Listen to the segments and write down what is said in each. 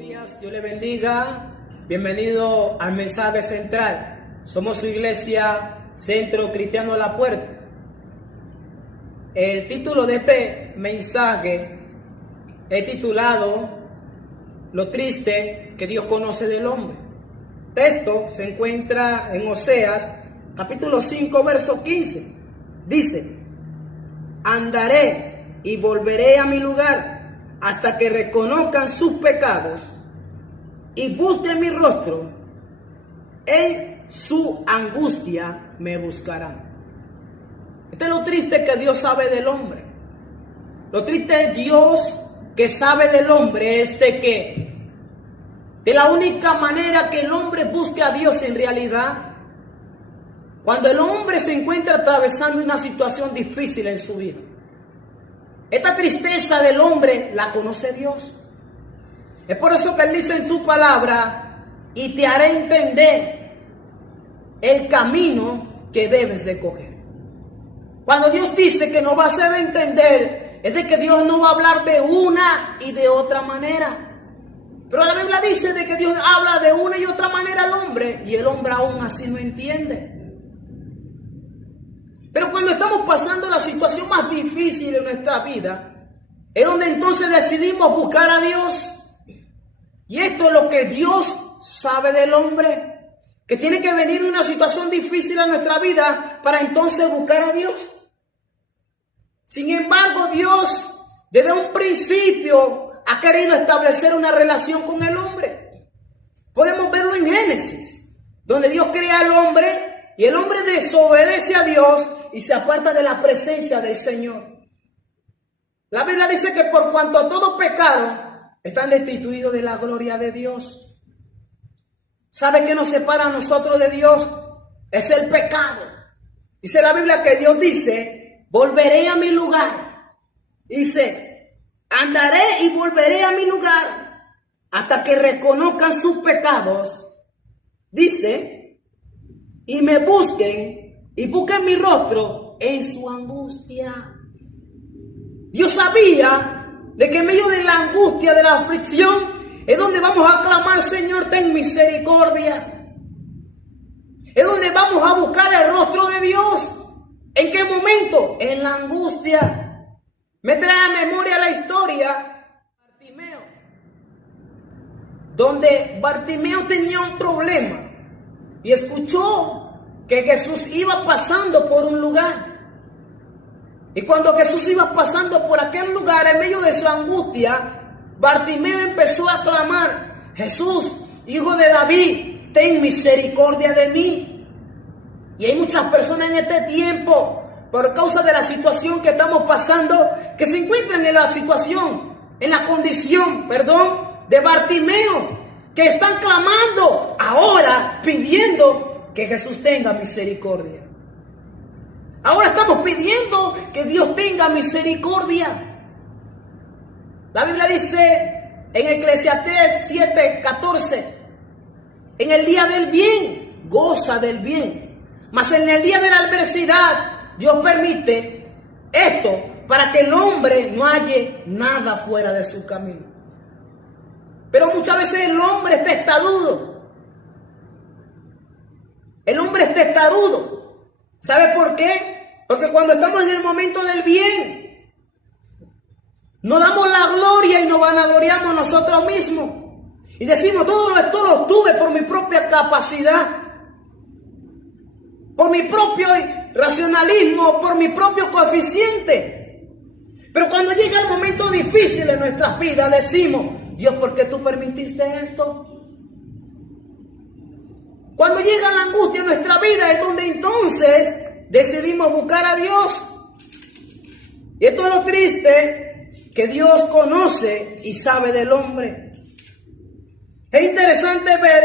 días, Dios le bendiga. Bienvenido al mensaje central. Somos su iglesia, Centro Cristiano a la Puerta. El título de este mensaje es titulado Lo triste que Dios conoce del hombre. Texto se encuentra en Oseas, capítulo 5, verso 15. Dice: andaré y volveré a mi lugar hasta que reconozcan sus pecados y busquen mi rostro. En su angustia me buscarán. Este es lo triste que Dios sabe del hombre. Lo triste de Dios que sabe del hombre es de la única manera que el hombre busque a Dios en realidad, cuando el hombre se encuentra atravesando una situación difícil en su vida. Esta tristeza del hombre la conoce Dios. Es por eso que Él dice en su palabra: y te haré entender el camino que debes de coger. Cuando Dios dice que nos va a hacer entender, es de que Dios no va a hablar de una y de otra manera. Pero la Biblia dice de que Dios habla de una y otra manera al hombre, y el hombre aún así no entiende. Pero cuando estamos pasando la situación más difícil de nuestra vida, es donde entonces decidimos buscar a Dios. Y esto es lo que Dios sabe del hombre, que tiene que venir una situación difícil a nuestra vida para entonces buscar a Dios. Sin embargo, Dios desde un principio ha querido establecer una relación con el hombre. Podemos verlo en Génesis, donde Dios crea al hombre y el hombre desobedece a Dios y se aparta de la presencia del Señor. La Biblia dice que por cuanto a todos pecaron, están destituidos de la gloria de Dios. ¿Sabe qué nos separa a nosotros de Dios? Es el pecado. Dice la Biblia que Dios dice: volveré a mi lugar. Dice: andaré y volveré a mi lugar hasta que reconozcan sus pecados. Dice: y me busquen y busquen mi rostro en su angustia. Dios sabía de que en medio de la angustia, de la aflicción, es donde vamos a clamar: Señor, ten misericordia. Es donde vamos a buscar el rostro de Dios. ¿En qué momento? En la angustia. Me trae a memoria la historia de Bartimeo, donde Bartimeo tenía un problema y escuchó que Jesús iba pasando por un lugar. Y cuando Jesús iba pasando por aquel lugar, en medio de su angustia, Bartimeo empezó a clamar: Jesús, Hijo de David, ten misericordia de mí. Y hay muchas personas en este tiempo, por causa de la situación que estamos pasando, que se encuentran en la situación, en la condición, de Bartimeo, que están clamando ahora, pidiendo que Jesús tenga misericordia. Ahora estamos pidiendo que Dios tenga misericordia. La Biblia dice en Eclesiastés 7:14: en el día del bien, goza del bien, mas en el día de la adversidad, Dios permite esto para que el hombre no halle nada fuera de su camino. Pero muchas veces el hombre es testarudo. El hombre es testarudo. ¿Sabe por qué? Porque cuando estamos en el momento del bien, nos damos la gloria y nos vanagloriamos nosotros mismos. Y decimos: todo esto lo tuve por mi propia capacidad, por mi propio racionalismo, por mi propio coeficiente. Pero cuando llega el momento difícil en nuestras vidas, decimos: Dios, ¿por qué tú permitiste esto? Cuando llega la angustia en nuestra vida, es donde entonces decidimos buscar a Dios. Y esto es lo triste, que Dios conoce y sabe del hombre. Es interesante ver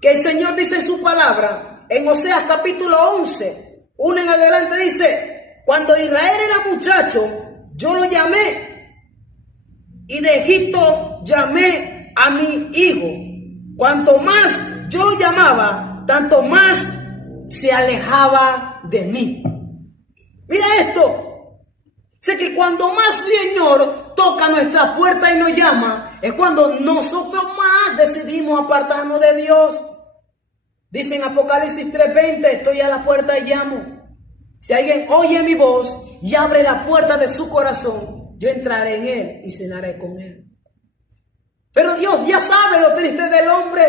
que el Señor dice en su palabra, en Oseas capítulo 11, 1 en adelante, dice: cuando Israel era muchacho, yo lo llamé, y de Egipto llamé a mi hijo. Cuanto más yo lo llamaba, tanto más se alejaba de mí. Mira esto. Sé que cuando más Señor toca toca nuestra puerta y nos llama, es cuando nosotros más decidimos apartarnos de Dios. Dice en Apocalipsis 3:20, estoy a la puerta y llamo. Si alguien oye mi voz y abre la puerta de su corazón, yo entraré en él y cenaré con él. Pero Dios ya sabe lo triste del hombre,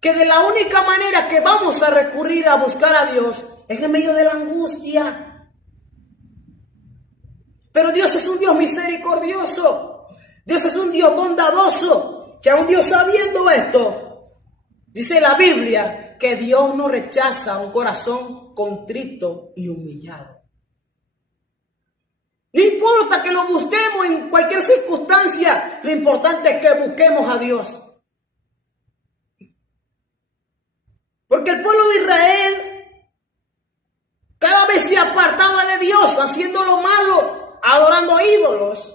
que de la única manera que vamos a recurrir a buscar a Dios es en medio de la angustia. Pero Dios es un Dios misericordioso. Dios es un Dios bondadoso, que aun Dios sabiendo esto, dice la Biblia que Dios no rechaza un corazón contrito y humillado. No importa que lo busquemos en cualquier circunstancia, lo importante es que busquemos a Dios. Porque el pueblo de Israel cada vez se apartaba de Dios, haciendo lo malo, adorando ídolos,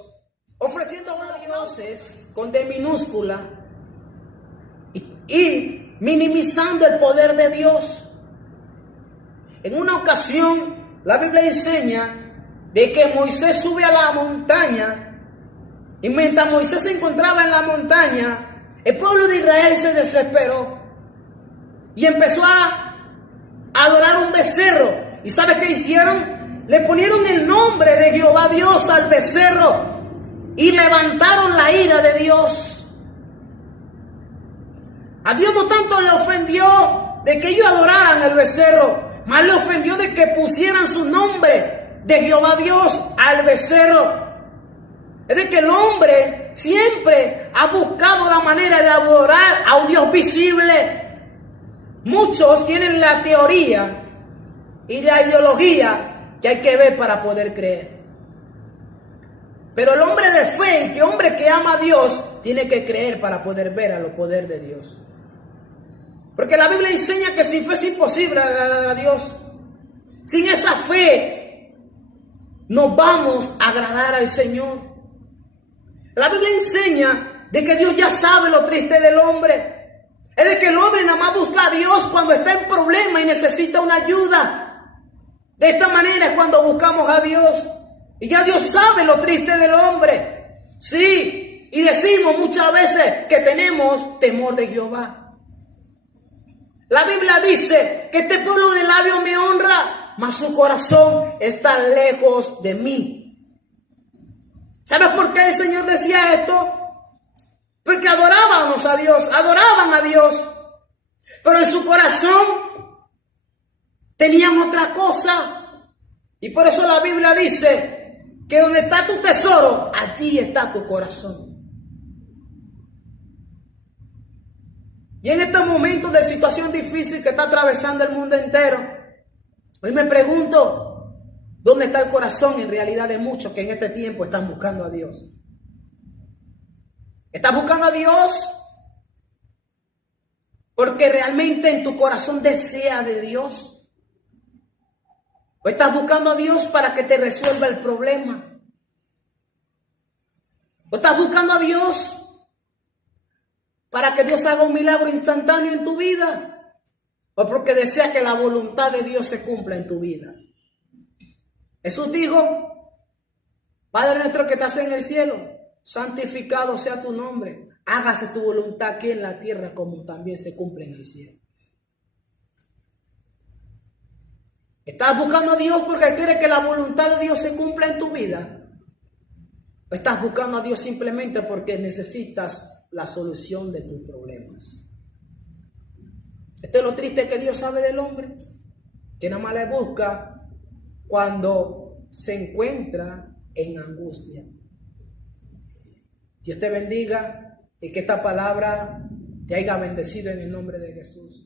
ofreciendo a dioses con D minúscula y minimizando el poder de Dios. En una ocasión, la Biblia enseña de que Moisés sube a la montaña, y mientras Moisés se encontraba en la montaña, el pueblo de Israel se desesperó y empezó a adorar un becerro. ¿Y sabes qué hicieron? Le ponieron el nombre de Jehová Dios al becerro y levantaron la ira de Dios. A Dios no tanto le ofendió de que ellos adoraran el becerro, más le ofendió de que pusieran su nombre de Jehová Dios al becerro. Es de que el hombre siempre ha buscado la manera de adorar a un Dios visible. Muchos tienen la teoría y la ideología que hay que ver para poder creer. Pero el hombre de fe, el hombre que ama a Dios, tiene que creer para poder ver a los poderes de Dios. Porque la Biblia enseña que sin fe es imposible agradar a Dios. Sin esa fe no vamos a agradar al Señor. La Biblia enseña de que Dios ya sabe lo triste del hombre. Es de que el hombre nada más busca a Dios cuando está en problema y necesita una ayuda. De esta manera es cuando buscamos a Dios. Y ya Dios sabe lo triste del hombre. Sí, y decimos muchas veces que tenemos temor de Jehová. La Biblia dice que este pueblo de labios me honra, mas su corazón está lejos de mí. ¿Sabes por qué el Señor decía esto? Porque adoraban a Dios, pero en su corazón tenían otra cosa. Y por eso la Biblia dice que donde está tu tesoro, allí está tu corazón. Y en estos momentos de situación difícil que está atravesando el mundo entero, hoy me pregunto, ¿dónde está el corazón en realidad de muchos que en este tiempo están buscando a Dios? ¿Estás buscando a Dios porque realmente en tu corazón deseas de Dios? ¿O estás buscando a Dios para que te resuelva el problema? ¿O estás buscando a Dios para que Dios haga un milagro instantáneo en tu vida? ¿O porque deseas que la voluntad de Dios se cumpla en tu vida? Jesús dijo, Padre nuestro que estás en el cielo, santificado sea tu nombre, hágase tu voluntad aquí en la tierra como también se cumple en el cielo. ¿Estás buscando a Dios porque quieres que la voluntad de Dios se cumpla en tu vida? ¿O estás buscando a Dios simplemente porque necesitas la solución de tus problemas? Esto es lo triste que Dios sabe del hombre, que nada más le busca cuando se encuentra en angustia. Dios te bendiga y que esta palabra te haya bendecido en el nombre de Jesús.